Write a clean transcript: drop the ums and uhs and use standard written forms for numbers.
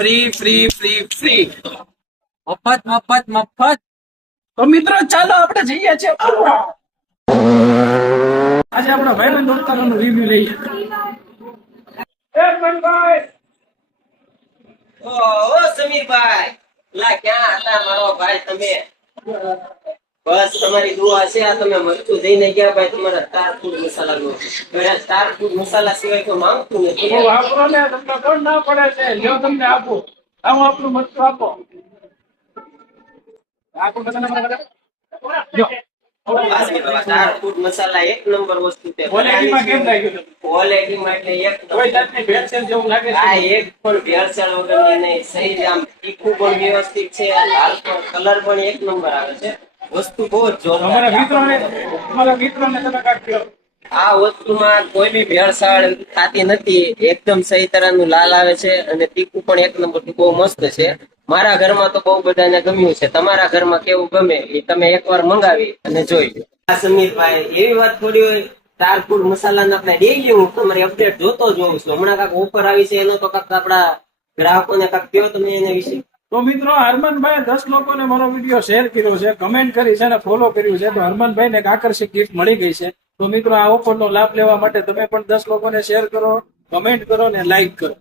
Free free free free મફત મફત મફત. તો મિત્રો ચાલો આપણે જઈએ છીએ આજે આપણા ભાઈબંધ દોસ્તારોનું રિવ્યુ લઈએ. ઓ સમીરભાઈ, લા ક્યાં હતા મારો ભાઈ તમે? બસ તમારી દુઆ છે. આ તમે મરચું દઈને ગયા ભાઈ, તમારા સ્ટાર ફૂડ મસાલાનો. સ્ટાર ફૂડ મસાલા સિવાય કોઈ માંગતું નથી. વાપરો ને, તમને કોણ ના પડે છે? જો તમને આપું, આવું આપણું મરચું આપો. આપો બધાને. જો સ્ટાર ફૂડ મસાલા એક નંબર વસ્તુ છે. ક્વોલિટીમાં કેમ લાગ્યું તમને? ક્વોલિટીમાં એટલે એક કોઈ જાતની ભેળસેળ જેવું લાગે આ છે? એક પણ ભેળસેળ વગરની નહીં. સહી આમ તીખું પણ વ્યવસ્થિત છે, લાલ પણ કલર પણ એક નંબર આવે છે. વસ્તુ બહુ જ અમારા જોરદાર. મિત્રોને તમે કાઢ કહો. આ વસ્તુમાં કોઈ બી ભેળસેળ થતી નથી. એકદમ સહી તરહનું લાલ આવે છે અને તીખું પણ એક નંબર બહુ મસ્ત છે. મારા ઘરમાં તો બહુ બધાને ગમ્યું છે. તમારા ઘરમાં કેવું ગમે એ તમે એકવાર મંગાવી અને જોઈ લો. સમીરભાઈ, એવી વાત થોડી હોય. સ્ટાર ફૂડ મસાલાના આપણે ડેઈલી હું તમારી અપડેટ જોતો જોઉં છું. હમણાં કાંક ઓફર આવી છે, એનો તો કાંક આપણા ગ્રાહકોને કાંક કહો તમે એના વિશે. તો મિત્રો, હરમનભાઈ 10 લોકોને મારો વિડીયો શેર કર્યો છે, કમેન્ટ કરી છે અને ફોલો કર્યું છે. તો હરમનભાઈને એક આકર્ષક ગિફ્ટ મળી ગઈ છે. તો મિત્રો, આ ઓફરનો લાભ લેવા માટે તમે પણ 10 લોકોને શેર કરો, કમેન્ટ કરો અને લાઈક કરો.